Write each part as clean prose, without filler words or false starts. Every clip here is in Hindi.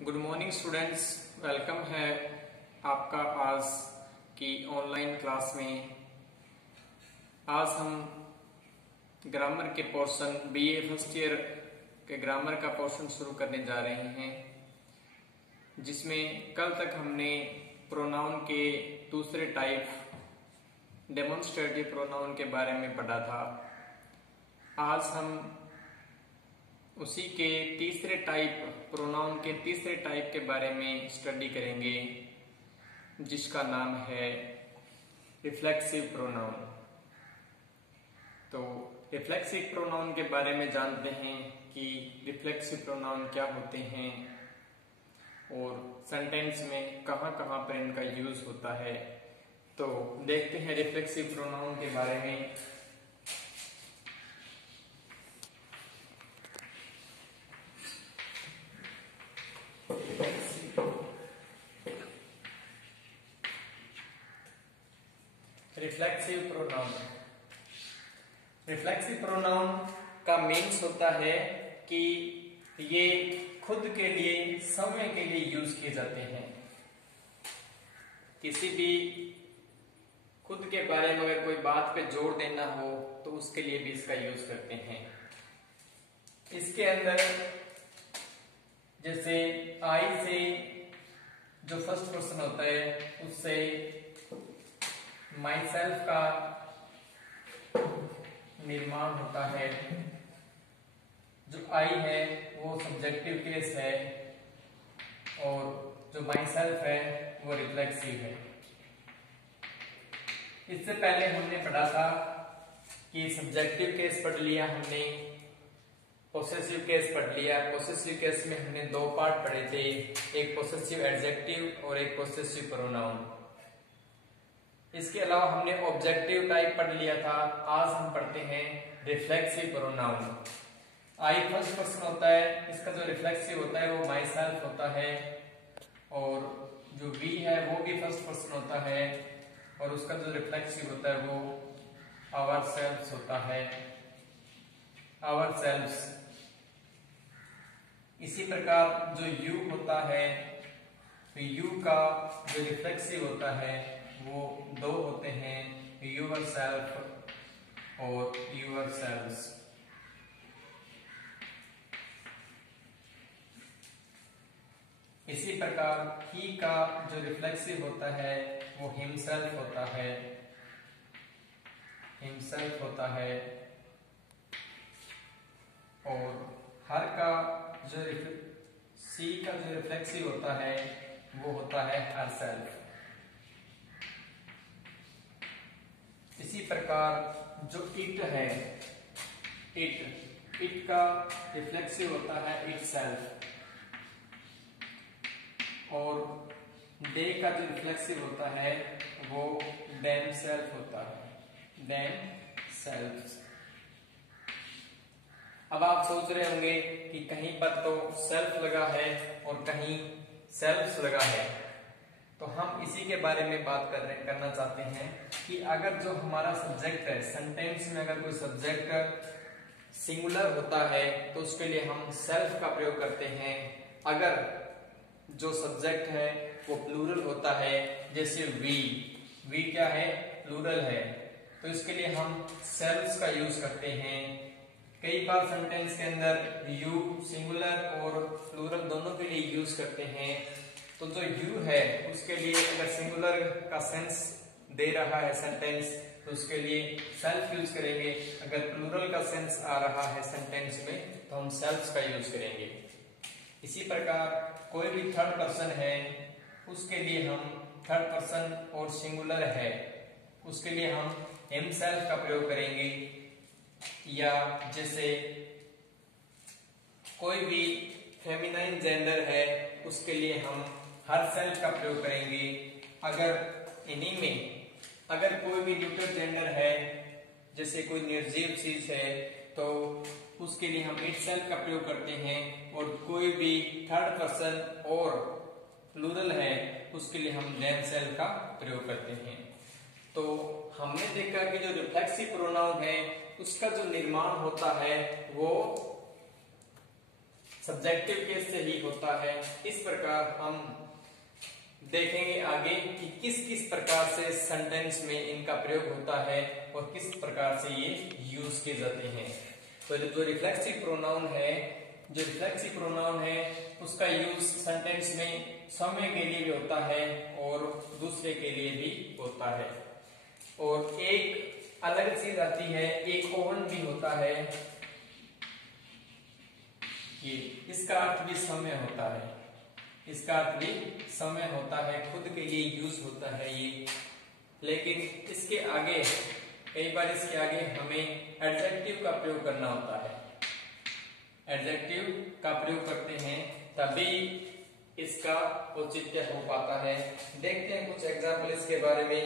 गुड मॉर्निंग स्टूडेंट्स, वेलकम है आपका आज की ऑनलाइन क्लास में। आज हम ग्रामर के पोर्शन बीए फर्स्ट ईयर के ग्रामर का पोर्शन शुरू करने जा रहे हैं, जिसमें कल तक हमने प्रोनाउन के दूसरे टाइप डेमोन्स्ट्रेटिव प्रोनाउन के बारे में पढ़ा था। आज हम उसी के तीसरे टाइप प्रोनाउन के तीसरे टाइप के बारे में स्टडी करेंगे, जिसका नाम है रिफ्लेक्सिव प्रोनाउन। तो रिफ्लेक्सिव प्रोनाउन के बारे में जानते हैं कि रिफ्लेक्सिव प्रोनाउन क्या होते हैं और सेंटेंस में कहां कहां पर इनका यूज होता है। तो देखते हैं रिफ्लेक्सिव प्रोनाउन के बारे में। रिफ्लेक्सिव प्रोनाउन, रिफ्लेक्सिव प्रोनाउन का मीन्स होता है कि ये खुद के लिए समय के लिए यूज किए जाते हैं। किसी भी खुद के बारे में अगर कोई बात पे जोर देना हो तो उसके लिए भी इसका यूज करते हैं। इसके अंदर जैसे आई से जो फर्स्ट पर्सन होता है उससे माई सेल्फ का निर्माण होता है। जो आई है वो सब्जेक्टिव केस है और जो माई सेल्फ है वो रिफ्लेक्सिव है। इससे पहले हमने पढ़ा था कि सब्जेक्टिव केस पढ़ लिया हमने, पोसेसिव केस पढ़ लिया। पोसेसिव केस में हमने दो पार्ट पढ़े थे, एक पोसेसिव एडजेक्टिव और एक पोसेसिव प्रोनाउन। इसके अलावा हमने ऑब्जेक्टिव टाइप पढ़ लिया था। आज हम पढ़ते हैं रिफ्लेक्सिव प्रोनाउन। आई फर्स्ट पर्सन होता है, इसका जो रिफ्लेक्सिव होता है वो माई सेल्फ होता है, और जो वी है वो भी फर्स्ट पर्सन होता है और उसका जो रिफ्लेक्सिव होता है वो आवर सेल्फ्स होता है, आवर सेल्फ्स। इसी प्रकार जो यू होता है, यू का जो रिफ्लेक्सिव होता है वो दो होते हैं, यूर सेल्फ और यूर सेल्व्स। इसी प्रकार ही का जो रिफ्लेक्सिव होता है वो हिमसेल्फ होता है, हिमसेल्फ होता है, और हर का जो सी का जो रिफ्लेक्सिव होता है वो होता है हर सेल्फ। इसी प्रकार जो इट है, इट का रिफ्लेक्सिव होता है इट सेल्फ, और दे का जो रिफ्लेक्सिव होता है वो देम सेल्फ होता है, देम सेल्फ। अब आप सोच रहे होंगे कि कहीं पर तो सेल्फ लगा है और कहीं सेल्फ्स लगा है, तो हम इसी के बारे में बात करना चाहते हैं कि अगर जो हमारा सब्जेक्ट है, सेंटेंस में अगर कोई सब्जेक्ट सिंगुलर होता है तो उसके लिए हम सेल्फ का प्रयोग करते हैं। अगर जो सब्जेक्ट है वो प्लूरल होता है, जैसे वी क्या है, प्लूरल है, तो इसके लिए हम सेल्फ्स का यूज करते हैं। कई बार सेंटेंस के अंदर यू सिंगुलर और प्लूरल दोनों के लिए यूज करते हैं। तो जो यू है उसके लिए अगर सिंगुलर का सेंस दे रहा है सेंटेंस तो उसके लिए सेल्फ यूज करेंगे। अगर प्लूरल का सेंस आ रहा है सेंटेंस में तो हम सेल्फ्स का यूज करेंगे। इसी प्रकार कोई भी थर्ड पर्सन है उसके लिए हम थर्ड पर्सन और सिंगुलर है उसके लिए हम हिमसेल्फ का प्रयोग करेंगे। या जैसे कोई भी फेमिनाइन जेंडर है उसके लिए हम हर सेल्फ का प्रयोग करेंगे। अगर इन्हीं में अगर कोई भी न्यूट्रल जेंडर है, जैसे कोई निर्जीव चीज है, तो उसके लिए हम इट सेल्फ का प्रयोग करते हैं। और कोई भी थर्ड पर्सन और प्लूरल है उसके लिए हम देम सेल्फ का प्रयोग करते हैं। तो हमने देखा कि जो रिफ्लेक्सिव प्रोनाउन है उसका जो निर्माण होता है वो सब्जेक्टिव केस से ही होता है। इस प्रकार हम देखेंगे आगे कि किस किस प्रकार से सेंटेंस में इनका प्रयोग होता है और किस प्रकार से ये यूज किए जाते हैं। तो जो रिफ्लेक्सिव प्रोनाउन है उसका यूज सेंटेंस में सौम्य के लिए भी होता है और दूसरे के लिए भी होता है। और एक अलग चीज आती है, एक ओवन भी होता है, ये इसका अर्थ भी सौम्य होता है, इसका अर्थ भी समय होता है, खुद के लिए यूज होता है ये। लेकिन इसके आगे कई बार इसके आगे हमें एडजेक्टिव का प्रयोग करना होता है, एडजेक्टिव का प्रयोग करते हैं तभी इसका औचित्य हो पाता है। देखते हैं कुछ एग्जाम्पल इसके बारे में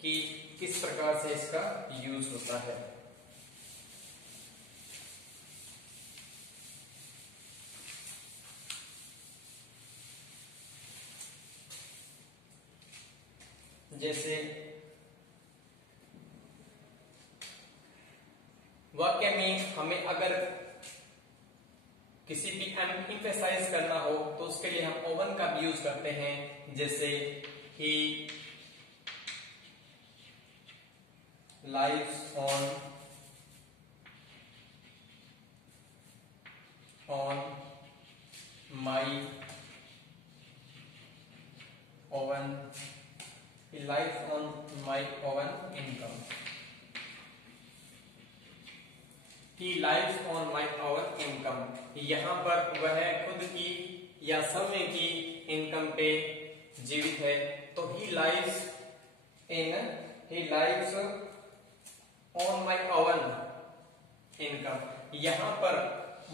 कि किस प्रकार से इसका यूज होता है। जैसे वाक्य में हमें अगर किसी भी एम्फेसाइज करना हो तो उसके लिए हम ओवन का भी यूज करते हैं। जैसे ही lives on my oven, he lives on my own income, he lives on my own income। यहाँ पर वह खुद की या समय की इनकम पे जीवित है। तो he lives on my own income। यहाँ पर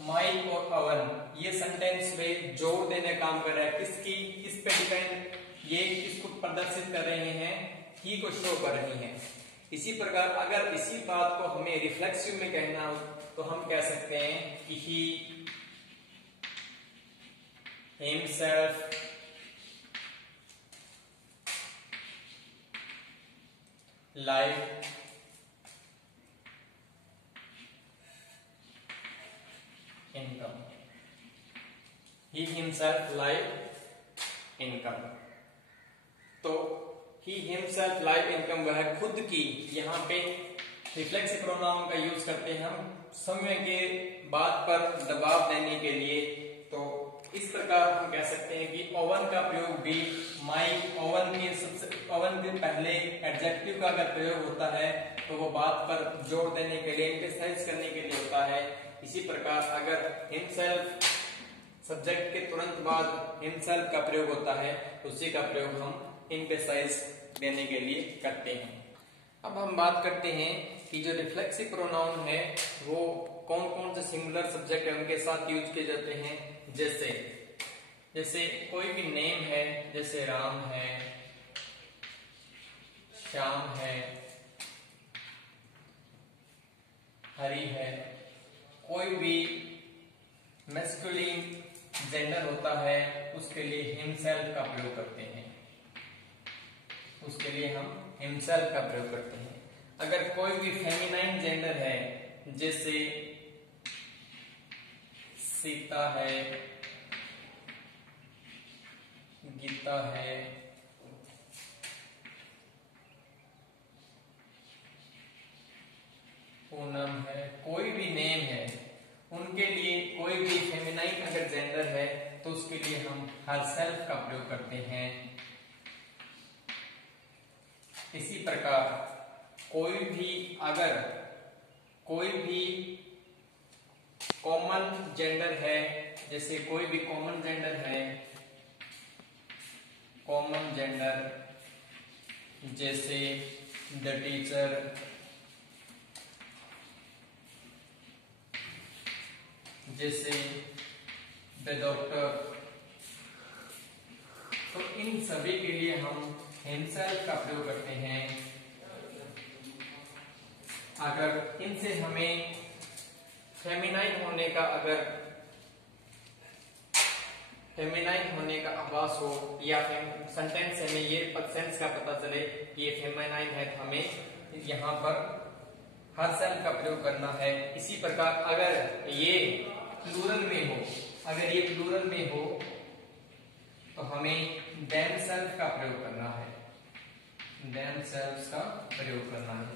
my और own ये सेंटेंस में जोड़ देने काम कर रहा है। किसकी, किस पे डिपेंड, ये किसको प्रदर्शित कर रहे हैं, ही को शो कर रही हैं। इसी प्रकार अगर इसी बात को हमें रिफ्लेक्सिव में कहना हो तो हम कह सकते हैं कि he himself live income, he himself live income. तो ही हिमसेल्फ लाइव इनकम वह खुद की, यहाँ पे रिफ्लेक्सिव प्रोनाउन का यूज करते हैं हम समय के बात पर दबाव देने के लिए। तो इस प्रकार हम कह सकते हैं कि ओवन का प्रयोग भी माई ओवन के पहले एडजेक्टिव का अगर प्रयोग होता है तो वो बात पर जोर देने के लिए, एम्फेसाइज करने के लिए होता है। इसी प्रकार अगर हिमसेल्फ सब्जेक्ट के तुरंत बाद हिमसेल्फ का प्रयोग होता है उसी का प्रयोग हम एम्फेसाइज देने के लिए करते हैं। अब हम बात करते हैं कि जो रिफ्लेक्सिव प्रोनाउन है वो कौन कौन से सिंगुलर सब्जेक्ट है उनके साथ यूज किए जाते हैं। जैसे कोई भी नेम है, जैसे राम है, श्याम है, हरि है, कोई भी मैस्कुलिन जेंडर होता है उसके लिए हिमसेल्फ का प्रयोग करते हैं, उसके लिए हम हिमसेल्फ का प्रयोग करते हैं। अगर कोई भी फेमिनाइन जेंडर है, जैसे सीता है, गीता है, पूनम है, कोई भी नेम है, उनके लिए कोई भी फेमिनाइन अगर जेंडर है तो उसके लिए हम हरसेल्फ का प्रयोग करते हैं। इसी प्रकार कोई भी कॉमन जेंडर है, जैसे कोई भी कॉमन जेंडर है, कॉमन जेंडर जैसे द टीचर, जैसे द डॉक्टर, तो इन सभी के लिए हम हिमसेल्फ का प्रयोग करते हैं। अगर इनसे हमें फेमिनाइन होने का आभास हो या फिर सेंटेंस से हमें ये सेंस का पता चले कि ये फेमिनाइन है तो हमें यहाँ पर हरसेल्फ का प्रयोग करना है। इसी प्रकार अगर ये प्लूरल में हो, अगर ये प्लूरल में हो तो हमें themselves का प्रयोग करना है, themselves का प्रयोग करना है।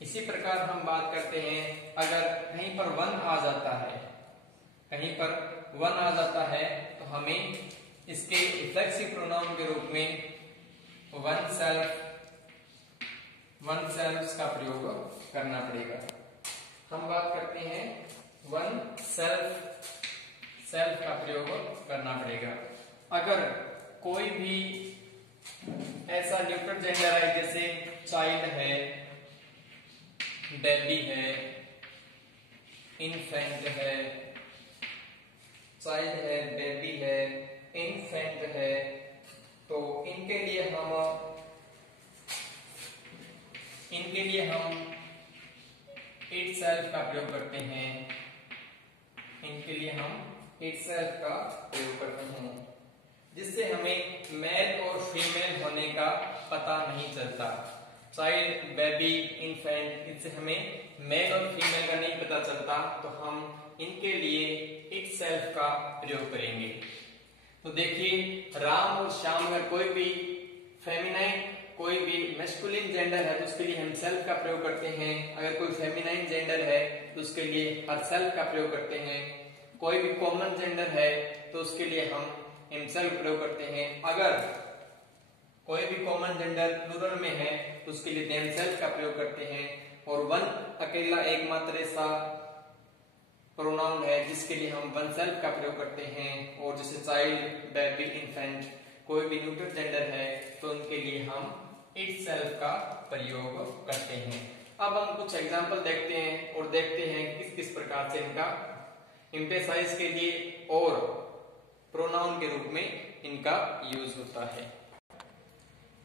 इसी प्रकार हम बात करते हैं, अगर कहीं पर वन आ जाता है, कहीं पर वन आ जाता है तो हमें इसके रिफ्लेक्सिव प्रोनाउन के रूप में oneself का प्रयोग करना पड़ेगा। हम बात करते हैं self का प्रयोग करना पड़ेगा। अगर कोई भी ऐसा न्यूट्रल जेंडर है, जैसे चाइल्ड है, बेबी है, इन्फेंट है, चाइल्ड है, बेबी है, इन्फेंट है, तो इनके लिए हम itself का प्रयोग करते हैं, इनके लिए हम itself का प्रयोग करते हैं, जिससे हमें मेल और फीमेल होने का पता नहीं चलता। चाइल्ड, बेबी, इन्फेंट, इससे हमें मेल और फीमेल का नहीं पता चलता, तो हम इनके लिए itself का प्रयोग करेंगे। तो देखिए, राम और श्याम में कोई भी फेमिनाइन, कोई भी मैस्कुलिन जेंडर है तो उसके लिए हम सेल्फ का प्रयोग करते हैं। अगर कोई फेमिनाइन जेंडर है तो उसके लिए हरसेल्फ का प्रयोग करते हैं। कोई भी कॉमन जेंडर है तो उसके लिए हम हिमसेल्फ प्रयोग करते हैं। अगर कोई भी कॉमन जेंडर प्लूरल में है तो उसके लिए देमसेल्फ का प्रयोग करते हैं। और वन अकेला एकमात्र ऐसा प्रोनाउन है जिसके लिए हम वन सेल्फ का प्रयोग करते हैं। और जैसे चाइल्ड, बेबी, इन्फेंट, कोई भी न्यूट्रल जेंडर है तो उनके लिए हम itself का प्रयोग करते हैं। अब हम कुछ एग्जांपल देखते हैं और देखते हैं किस किस प्रकार से इनका एम्फेसाइज के लिए और प्रोनाउन के रूप में इनका यूज होता है।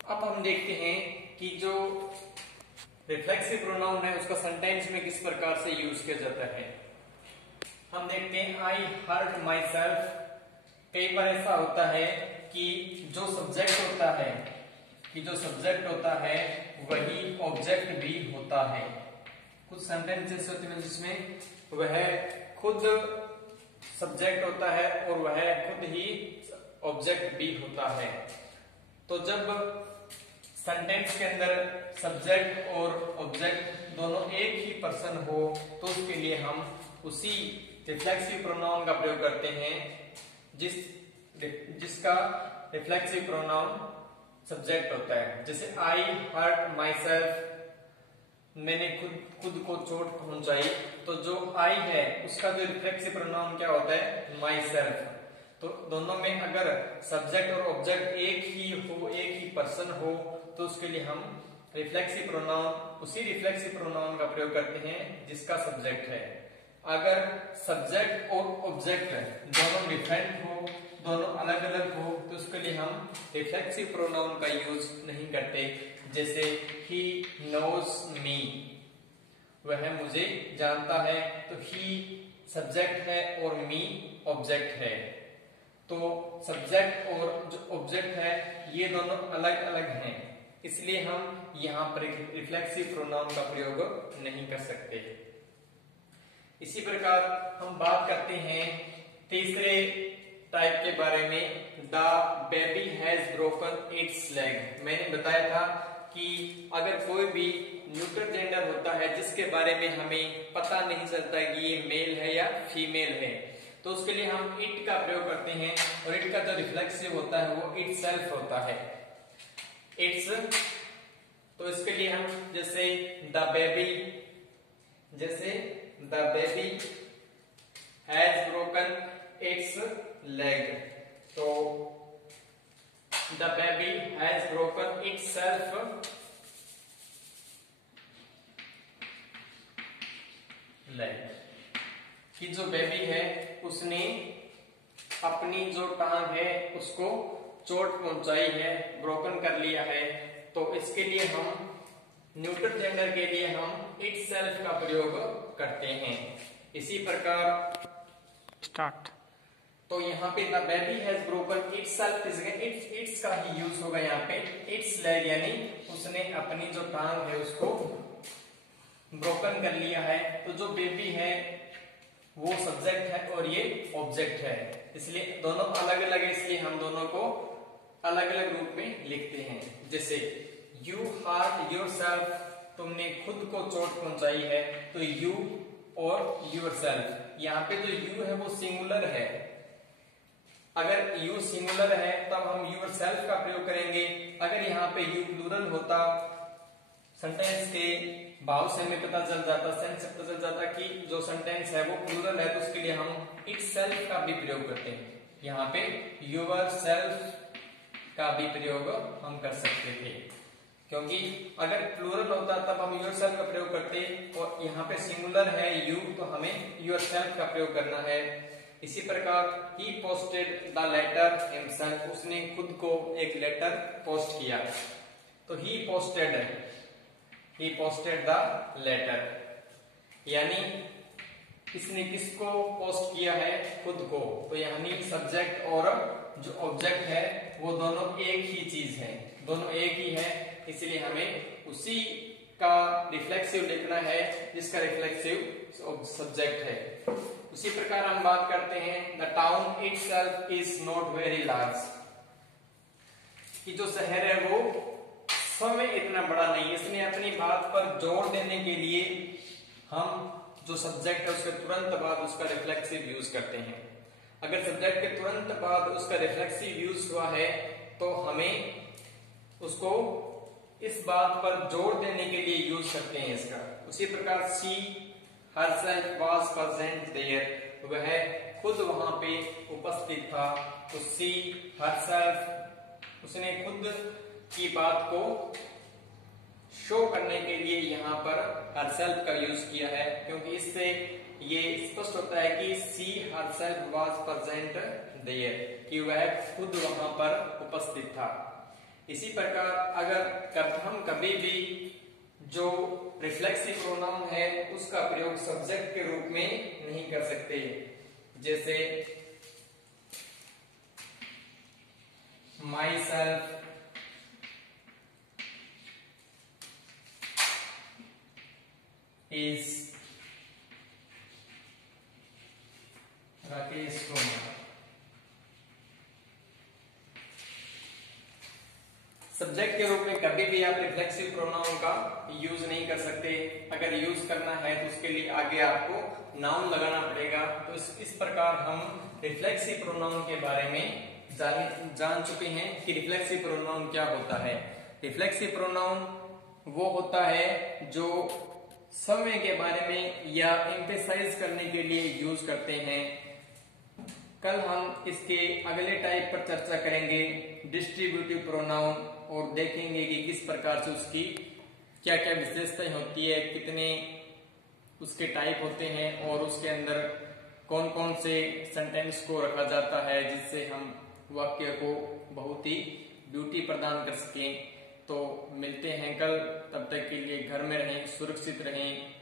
अब हम देखते हैं कि जो रिफ्लेक्सिव प्रोनाउन है उसका सेंटेंस में किस प्रकार से यूज किया जाता है। हम देखते हैं आई हर्ट माई सेल्फ। कई बार ऐसा होता है कि जो सब्जेक्ट होता है वही ऑब्जेक्ट भी होता है। कुछ सेंटेंसेस होते हैं जिसमें वह खुद सब्जेक्ट होता है और वह खुद ही ऑब्जेक्ट भी होता है। तो जब सेंटेंस के अंदर सब्जेक्ट और ऑब्जेक्ट दोनों एक ही पर्सन हो तो उसके लिए हम उसी रिफ्लेक्सिव प्रोनाउन का प्रयोग करते हैं जिसका रिफ्लेक्सिव प्रोनाउन सब्जेक्ट होता है। जैसे आई हर्ट माई सेल्फ, मैंने खुद को चोट पहुंचाई, तो जो आई है उसका जो रिफ्लेक्सिव प्रोनाउन क्या होता है, माई सेल्फ। तो दोनों में अगर सब्जेक्ट और ऑब्जेक्ट एक ही पर्सन हो तो उसके लिए हम रिफ्लेक्सिव प्रोनाउन, उसी रिफ्लेक्सिव प्रोनाउन का प्रयोग करते हैं जिसका सब्जेक्ट है। अगर सब्जेक्ट और ऑब्जेक्ट दोनों डिफरेंट हो, दोनों अलग अलग हो, तो उसके लिए हम रिफ्लेक्सिव प्रोनाउन का यूज नहीं करते। जैसे ही नोज मी, वह मुझे जानता है, तो ही सब्जेक्ट है और मी ऑब्जेक्ट है। तो सब्जेक्ट और जो ऑब्जेक्ट है ये दोनों अलग अलग हैं, इसलिए हम यहाँ पर रिफ्लेक्सिव प्रोनाउन का प्रयोग नहीं कर सकते। इसी प्रकार हम बात करते हैं तीसरे टाइप के बारे में, the baby has broken its leg. मैंने बताया था कि अगर कोई भी न्यूट्रल जेंडर होता है जिसके बारे में हमें पता नहीं चलता कि ये मेल है या फीमेल है, तो उसके लिए हम इट का प्रयोग करते हैं और इट का जो रिफ्लेक्सिव होता है वो इटसेल्फ होता है, इट्स। तो इसके लिए हम जैसे the baby has broken its leg, तो the baby has broken itself leg. कि जो बेबी है उसने अपनी जो टांग है उसको चोट पहुंचाई है, ब्रोकन कर लिया है। तो इसके लिए हम न्यूट्रल जेंडर के लिए हम इटसेल्फ का प्रयोग करते हैं। इसी प्रकार स्टार्ट। तो यहाँ पे the baby has broken itself, it's का ही यूज होगा यहाँ पे। इट्स लेग यानी उसने अपनी जो टांग है उसको ब्रोकन कर लिया है। तो जो बेबी है वो सब्जेक्ट है और ये ऑब्जेक्ट है, इसलिए दोनों अलग अलग है, इसलिए हम दोनों को अलग अलग रूप में लिखते हैं। जैसे यू हार्ट योरसेल्फ, तुमने खुद को चोट पहुंचाई है, तो यू और योरसेल्फ। यहाँ पे जो यू है वो सिंगुलर है, अगर यू सिंगुलर है तब हम योरसेल्फ का प्रयोग करेंगे। अगर यहाँ पे यू प्लूरल होता, सेंटेंस के भाव से हमें पता चल जाता, सेंस से पता चल जाता कि जो सेंटेंस है वो प्लूरल है, तो उसके लिए हम इटसेल्फ का भी प्रयोग करते हैं। यहाँ पे योरसेल्फ का भी प्रयोग हम कर सकते थे, क्योंकि अगर प्लूरल होता तब हम योरसेल्फ का प्रयोग करते, और यहाँ पे सिंगुलर है यू, तो हमें योरसेल्फ का प्रयोग करना है। इसी प्रकार ही पोस्टेड द लेटर हिमसेल्फ, उसने खुद को एक लेटर पोस्ट किया, तो ही पोस्टेड द लेटर, यानी इसने किसको पोस्ट किया है, खुद को। तो यानी सब्जेक्ट और जो ऑब्जेक्ट है वो दोनों एक ही चीज है, दोनों एक ही है, इसलिए हमें उसी का रिफ्लेक्सिव लिखना है जिसका रिफ्लेक्सिव सब्जेक्ट है। उसी प्रकार हम बात करते हैं the town itself is not very large, कि जो शहर है वो समय इतना बड़ा नहीं। इसने अपनी बात पर जोर देने के लिए हम जो सब्जेक्ट है उसके तुरंत बाद उसका रिफ्लेक्सिव यूज करते हैं। अगर सब्जेक्ट के तुरंत बाद उसका रिफ्लेक्सिव यूज हुआ है तो हमें उसको इस बात पर जोर देने के लिए यूज करते हैं इसका। उसी प्रकार she herself was present there, वह खुद वहां पे उपस्थित था, तो शी हरसेल्फ, उसने खुद की बात को शो करने के लिए यहाँ पर हरसेल्फ का यूज किया है, क्योंकि इससे ये स्पष्ट होता है कि she herself was present there, कि वह खुद वहां पर उपस्थित था। इसी प्रकार अगर हम कभी भी जो रिफ्लेक्सिव प्रोनाउन है उसका प्रयोग सब्जेक्ट के रूप में नहीं कर सकते, जैसे my self, is Rakesh Kumar. Subject के रूप में कभी भी आप रिफ्लेक्सिव प्रोनाउन का यूज नहीं कर सकते। अगर यूज करना है तो उसके लिए आगे आपको नाउन लगाना पड़ेगा। तो इस प्रकार हम रिफ्लेक्सिव प्रोनाउन के बारे में जान चुके हैं कि रिफ्लेक्सिव प्रोनाउन क्या होता है। रिफ्लेक्सिव प्रोनाउन वो होता है जो समय के बारे में या एम्फेसाइज करने के लिए यूज करते हैं। कल हम इसके अगले टाइप पर चर्चा करेंगे, डिस्ट्रीब्यूटिव प्रोनाउन, और देखेंगे कि किस प्रकार से उसकी क्या क्या विशेषताएं होती है, कितने उसके टाइप होते हैं, और उसके अंदर कौन कौन से सेंटेंस को रखा जाता है जिससे हम वाक्य को बहुत ही ब्यूटी प्रदान कर सकें। तो मिलते हैं कल, तब तक के लिए घर में रहें, सुरक्षित रहें।